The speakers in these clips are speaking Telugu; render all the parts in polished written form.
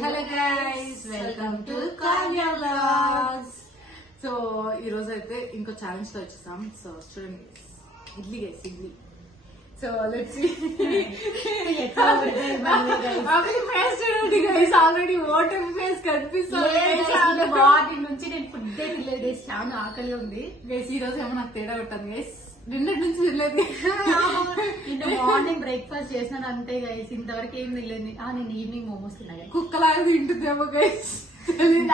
Hello guys, welcome to Kavya vlogs. So ఈ రోజు అయితే ఇంకో ఛాలెంజ్ తో వచ్చేసాం. సో చూడండి, idli guys, idli. So let's చూడండి గైస్, ఆల్రెడీ వాటర్ ఫేస్ కనిపిస్తుంది. వాటి నుంచి నేను ఫుడ్ తినలేదు, చాలా ఆకలి ఉంది గైస్. ఈ రోజు ఏమో నాకు తేడా పెట్టాను గైస్, నిన్నటి నుంచి తినలేదు. ఇంత మార్నింగ్ బ్రేక్ఫాస్ట్ చేసినాను అంతే గైస్, ఇంతవరకు ఏం తినలేదు. నేను ఈవినింగ్ మోమోస్ తిన్నా. కుక్కలాగా తింటుందేమో గైస్,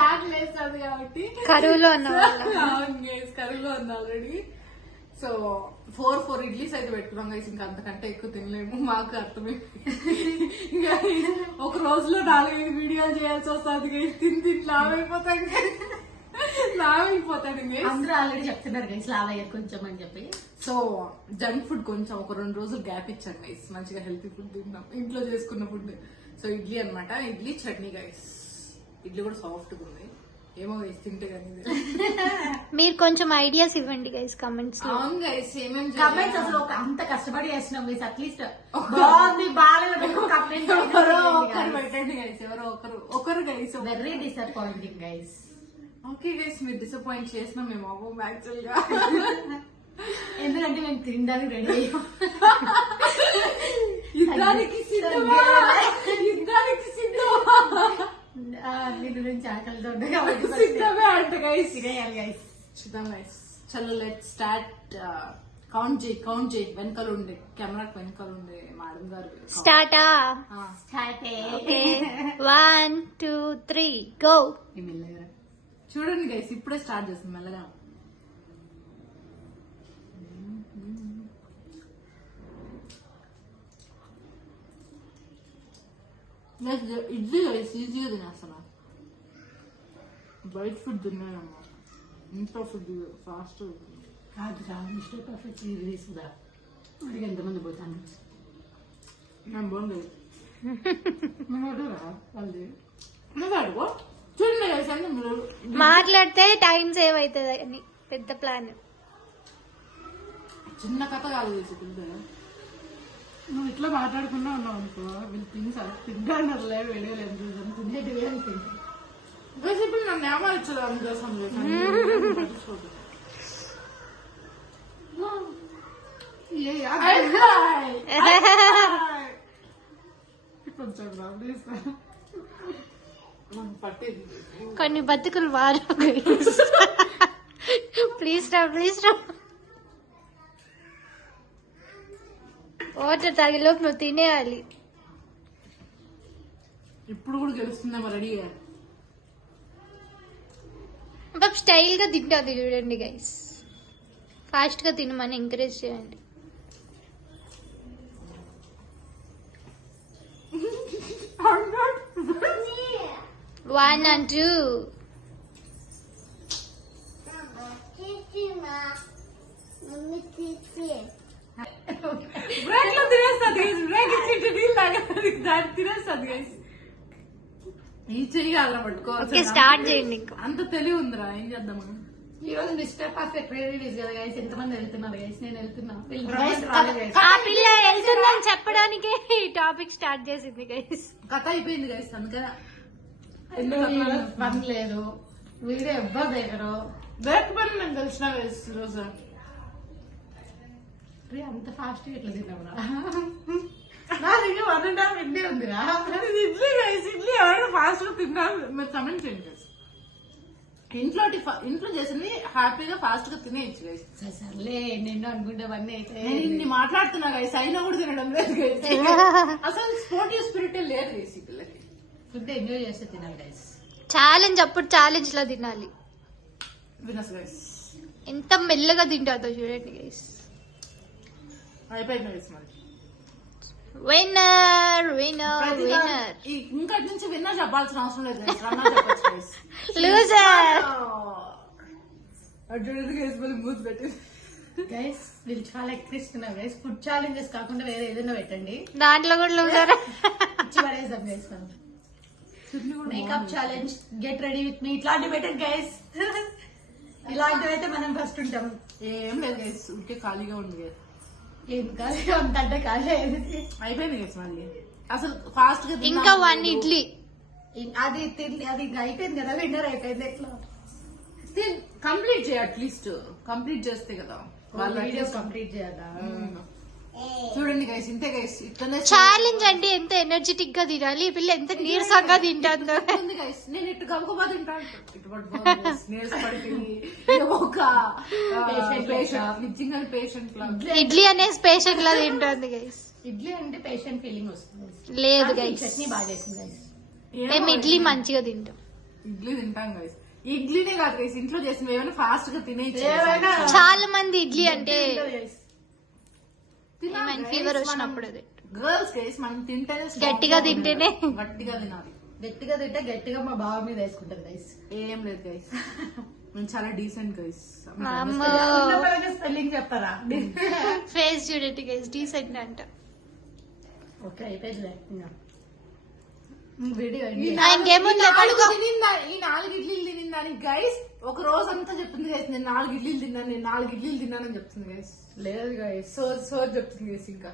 ఆకలి వేస్తుంది కాబట్టి. కరువులో గైస్ కరువులో ఉంది ఆల్రెడీ. సో 4 ఇడ్లీస్ అయితే పెట్టుకున్నాం గైస్, ఇంకా అంతకంటే ఎక్కువ తినలేము, మాకు అర్థమైంది. ఇంకా ఒక రోజులో 4-5 వీడియోలు చేయాల్సి వస్తుంది గైస్. తిని లావైపోతాం, లావైపోతాడు గైస్. అందరూ ఆల్రెడీ చెప్తున్నారు గైస్ లావ్ అయ్యారు కొంచెం అని చెప్పి. సో జంక్ ఫుడ్ కొంచెం ఒక 2 రోజులు గ్యాప్ ఇచ్చాను గైస్, మంచిగా హెల్తీ ఫుడ్ తింటాం, ఇంట్లో చేసుకున్న ఫుడ్. సో ఇడ్లీ అన్నమాట, ఇడ్లీ చట్నీ గైస్. ఇడ్లీ కూడా సాఫ్ట్ గా ఉంది, ఏమో గైస్ తింటే కానీ. మీరు కొంచెం ఐడియాస్ ఇవ్వండి గైస్ కమెంట్స్ లో. అవును గైస్, ఏమేమి కమెంట్స్ అసలు అంత కష్టపడి చేస్తున్నాం గైస్, అట్లీస్ట్ బాగుంది బాగాలేదు కమెంట్ పెట్టండి గైస్, ఎవరో ఒకరు guys. Very disappointing guys. Okay guys, మీరు డిసప్పాయింట్ చేసినా మేము అవ్వం యాక్చువల్ గా. ఎందుకంటే మేము తినడానికి రెడీ అయ్యాం. యుద్ధానికి సిద్ధమా, యుద్ధానికి సిద్ధమా. మీ గురించి ఆకలితో సిద్ధమే అంట గైస్. తినేయాలి గైస్. చూద్దాం గైస్, చలో లెట్ స్టార్ట్. కౌంట్ చేయి వెనకాల ఉండే, కెమెరాకి వెనకాల ఉండే మేడం గారు. స్టార్టా? Okay, 1 2 3 go. చూడండి గైస్, ఇప్పుడే స్టార్ట్ చేస్తుంది మెల్లగా. ఇడ్లీ గైస్ ఈజీగా తినేస్తాను, బయట ఫుడ్ తిన్నానమ్మా, ఇంట్లో ఫుడ్ ఫాస్ట్ కాదు రా, మిస్టర్ పర్ఫెక్ట్ తీసుకురా. అడిగి ఎంతమంది పోతాను నేను బాగుంది. వాళ్ళు అడుగు చూడండి గైస్, అంటే మీరు మాట్లాడితే టైం సేవ్ అవుతుంది అని పెద్ద ప్లాన్. చిన్న కథ కాదు గైస్. ఇప్పుడు నువ్వు ఇట్లా మాట్లాడుకున్నా ఉన్నావు అనుకో, వీళ్ళు తింటానర్లే వేడేలేదు తినేటివి అని తింటాం. గైస్. ఇప్పుడు నన్ను ఏమర్చదు అందుకోసం పట్టేది. కొన్ని బతుకులు వారు ప్లీజ్ రా. వాటర్ తాగేలోపు నువ్వు తినేయాలి. ఇప్పుడు కూడా గెలుస్తుందేమో, రెడీగా. బాబు స్టైల్ గా తింటుంది చూడండి గైస్, ఫాస్ట్ గా తినమని ఎంకరేజ్ చేయండి. One and two. బ్రేక్ లో తినేస్తుంది గైస్, బ్రేక్ ఇచ్చి నీళ్ళు తాగడానికి దాన్ని తినేస్తుంది గైస్. ఈ చెయ్యాల పట్టుకోవాలి, స్టార్ట్ చేయండి. ఇంకా అంత తెలివి ఉందిరా, ఏం చేద్దాం. ఈ రోజు మిస్టర్ పర్ఫెక్ట్ రిలీజ్ కదా గైస్. ఎంతమంది వెళ్తున్నారు గైస్? నేను వెళ్తున్నా. ఆ పిల్ల వెళ్తుందని చెప్పడానికే ఈ టాపిక్ స్టార్ట్ చేసింది గైస్. కథ అయిపోయింది గైస్, అందుకనే పని లేదు, వీడియో ఎవ్వరు దగ్గరు. బ్రేక్ పని నేను తెలిసిన గైస్. ఈరోజు అంత ఫాస్ట్ ఇట్లా తిన్నావురా? నా దగ్గర 1.5 ఇడ్లీ ఉందిరా. ఇడ్లీ గైస్, ఇడ్లీ ఎవరైనా ఫాస్ట్ గా తిన్నారు మీరు కమెంట్ చేయండి గైస్. ఇంట్లో చేసింది హ్యాపీగా ఫాస్ట్ గా తినేయచ్చు గైస్. సర్లే, నేను అనుకుంటేవన్నీ అయితే నేను ఇన్ని మాట్లాడుతున్నా గైస్, అయినా కూడా తినడం లేదు గైస్. అసలు స్పోర్టివ్ స్పిరిట్ లేదు గైస్ ఈ పిల్లకి. ఫుడ్ ఎంజాయ్ చేస్తే తినాలి గైస్. ఛాలెంజ్ అప్పుడు ఛాలెంజ్ లో తినాలి. వినస్ గైస్, ఎంత మెల్లగా తింటాదో చూడండి గైస్. అయిపోయింది గైస్. మరి విన్నర్. ఇంకా నుంచి విన్నర్ చెప్పాల్సిన అవసరం లేదు గైస్, రన్నర్ చెప్పచ్చు గైస్. లూజర్. అడ్డు గైస్ మళ్ళీ మూసి పెట్టి గైస్, వీళ్ళు చాలా ఎక్కిస్తున్నారు గైస్. ఫుడ్ ఛాలెంజెస్ కాకుండా వేరే ఏదైనా పెట్టండి, దాంట్లో కూడా లూజర్. ఇచ్చి పడేసాం guys. Makeup challenge, get ready with me, ఇట్లాంటివి పెట్టండి గైస్. ఇలాంటివి అయితే మనం ఫస్ట్ ఉంటాం. ఏం లేదు గైస్, ఉంటే ఖాళీగా ఉంది గైస్. ఏం కాదు, అంత ఖాళీ అయిపోయింది గైస్. మళ్ళీ అసలు ఫాస్ట్ గా ఇంకా 1 ఇడ్లీ అది అది ఇంకా అయిపోయింది కదా, విన్నర్ అయిపోయింది. ఎట్లా కంప్లీట్ చేయ అట్లీస్ట్ కంప్లీట్ చేస్తే కదా వాళ్ళు వీడియో కంప్లీట్ చేయాలా? చూడండి గైస్, ఇంతే గైస్, ఇట్లనే ఛాలెంజ్ అంటే ఎంత ఎనర్జెటిక్ గా తినాలి, ఈ పిల్ల ఎంత నీరసంగా తింటుందో. ఉంది గైస్. నేను ఇటు గబగబా తింటాను, ఇటు పట్టుకోవాలి నీరసపడిపోయి ఒక నిజంగా పేషెంట్ లా. ఇడ్లీ అనే పేషెంట్ లా తింటుంది గైస్. ఇడ్లీ అంటే పేషెంట్ ఫీలింగ్ వస్తుంది. లేదు గైస్, చట్నీ బాగా చేసింది గైస్. మేము ఇడ్లీ మంచిగా తింటాం. ఇడ్లీ తింటాం గైస్. ఇడ్లీనే కాదు గైస్, ఇంట్లో చేసిన ఏమైనా ఫాస్ట్ గా తినేసి చాలా మంది ఇడ్లీ అంటే ఫీవర్ వచ్చినప్పుడు అది గర్ల్స్ గైస్ మనం తింటేనే గట్టిగా తింటేనే గట్టిగా తినాలి. గట్టిగా తింటే గట్టిగా మా బావ మీద వేసుకుంటారు గైస్. ఏం లేదు గైస్, మేము చాలా డీసెంట్ గైస్. మా అమ్మ స్పెల్లింగ్ చెప్తారా? ఫేస్ చూడండి గైస్, డీసెంట్ అంట. ఓకే అయిపోయిందిలే. వీడియో ఇంకేముంది ఈ 4 ఇడ్లీలు తినిందానికి గైస్ ఒక రోజు అంతా చెప్తుంది గైస్, నేను 4 ఇడ్లీలు తిన్నాను, నేను 4 ఇడ్లీలు తిన్నానని చెప్తుంది గైస్. లేదు గైస్, సో చెప్తుంది గైస్. ఇంకా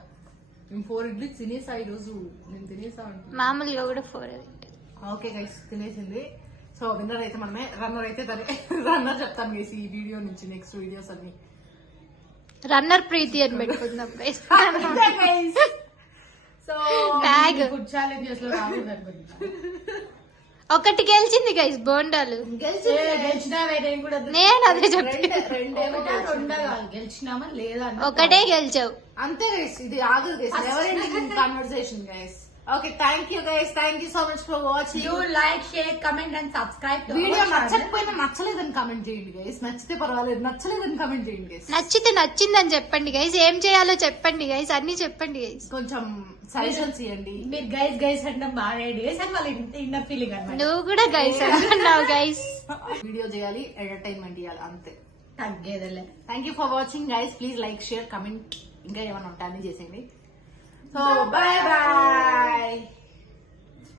మేము 4 ఇడ్లీ తినేసా ఈ రోజు, నేను తినేసా అంటున్నా. మామూలుగా కూడా 4 ఓకే గైస్, తినేసింది. సో విన్నర్ అయితే మనమే, రన్నర్ అయితే రన్నర్ చెప్తాను గైస్ ఈ వీడియో నుంచి నెక్స్ట్ వీడియోస్ అన్ని. రన్నర్ ప్రీతి అని పెట్టుకుందాం guys. So tag food challenges లో రాకూడదు అనుకుంటా. ఒకటి గెలిచింది గైస్, బోండాలు. గెలిచినా నేను కూడా నేను అదే చెప్తా, గెలిచినామా లేదా ఒకటే గెలిచావు అంతే గైస్, ఇది ఆగదు guys, never ending conversation guys. Okay, thank you guys, thank you so much for watching. You like, share, comment and subscribe. Video నచ్చకపోయినా నచ్చలేదని కమెంట్ చేయండి గైస్, నచ్చితే పర్వాలేదు, నచ్చలేదని కమెంట్ చేయండి గైస్. నచ్చితే నచ్చిందని చెప్పండి గైస్, ఏం చేయాలో చెప్పండి గైస్, అన్ని చెప్పండి గైస్. కొంచెం సజెషన్స్ ఇవ్వండి. మీరు గైస్ గైస్ అంటే బాగా గైస్ అని వాళ్ళ ఇన్నర్ ఫీలింగ్ అన్నమాట. నువ్వు కూడా గైస్ అంటున్నావు గైస్. వీడియో చేయాలి, ఎంటర్టైన్మెంట్ ఇవ్వాలి, అంతే. తగ్గేదలే. Thank you for watching guys, please like, share, comment, ఇంకా ఏమైనా ఉంటాయని చేసేయండి. So bye bye.